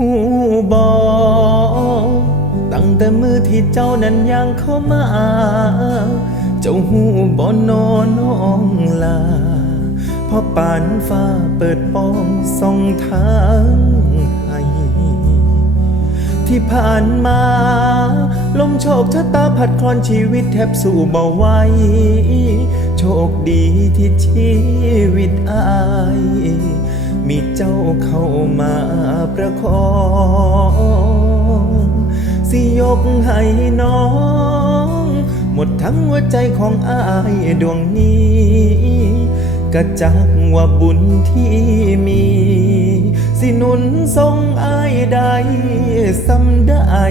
หูบอตั้งแต่มือที่เจ้านั้นยังเข้ามา เจ้าหูบอนอนน้องลาพราะปานฟ้าเปิดป้องส่องทางให้ ที่ผ่านมา ลมโชคชะตาผัดคลอนชีวิตแทบสู่บ่ไหวโชคดีที่ชีวิตอาย มีเจ้าเข้ามาประคอง สิยกให้น้อง หมดทั้งหัวใจของอายดวงนี้กะจักว่าบุญที่มี สินุนทรงอายได้สำได้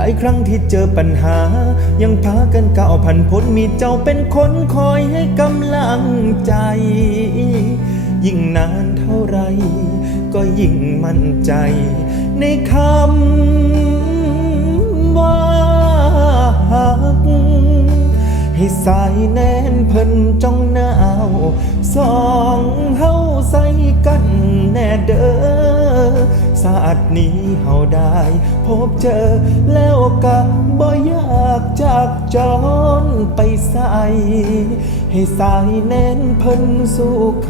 หลายครั้งที่เจอปัญหา ยังพากันก้าวผ่านพ้นมีเจ้าเป็นคนคอยให้กำลังใจ ยิ่งนานเท่าไร ก็ยิ่งมั่นใจ ในคำว่าหักให้สายแน่นเพิ่นจ้องหนาวสองเฮาใส่กันแน่เด้อ ศาสตร์นี้เฮาได้ พบเจอแล้วก็บ่อยากจากจรไปใส่ให้สายแน่นเพิ่นสู่ค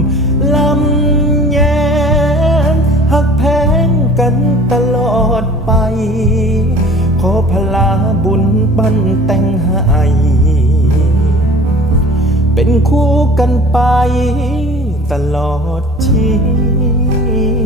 ำลำแยงหักแพงกันตลอดไป ขอพลาบุญบันแต่งให้เป็นคู่กันไปตลอดชีวิต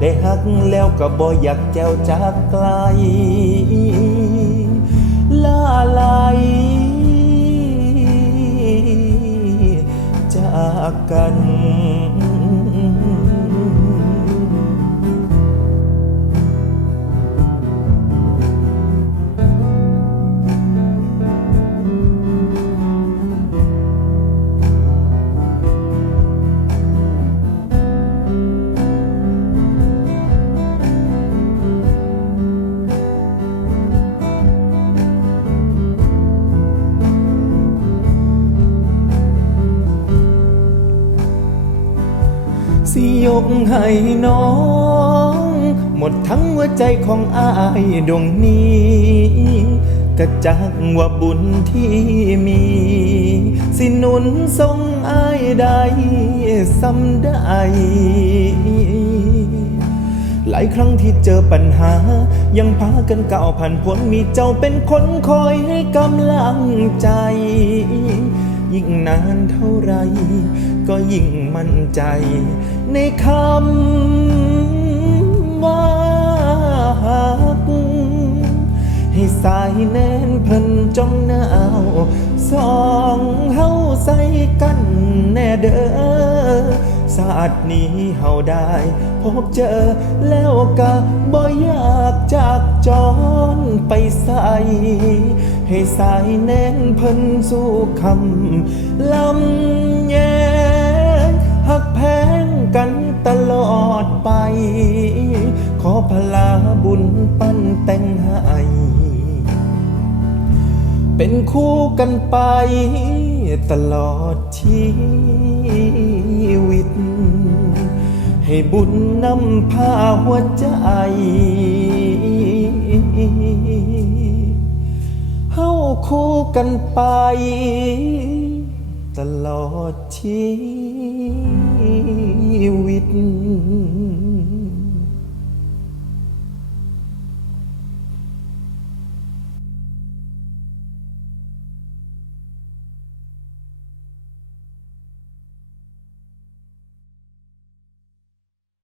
ได้หักแล้วก็บ่อยากแจวจากไกลลาลายจากกัน ยกให้น้อง หมดทั้งหัวใจของอายดวงนี้กระจักว่าบุญที่มี สินุนทรงอายได้สำได้ หลายครั้งที่เจอปัญหา ยังพากันก้าวผ่านพ้นมีเจ้าเป็นคนคอยให้กำลังใจ ยิ่งนานเท่าไร ก็ยิ่งมั่นใจ ในคำว่าหักให้สายแน่นเพิ่นจ้องหนาวสองเฮาใส่กันแน่เด้อศาสตร์นี้เฮาได้ พบเจอแล้วก็บ่อยากจากจรไปใส่ให้สายแน่นเพิ่นสู่คำลำแย อพลาบุญปั้นแต่งให้เป็นคู่กันไปตลอดชีวิต ให้บุญนำพาหัวใจเฮาคู่กันไป ตลอดชีวิต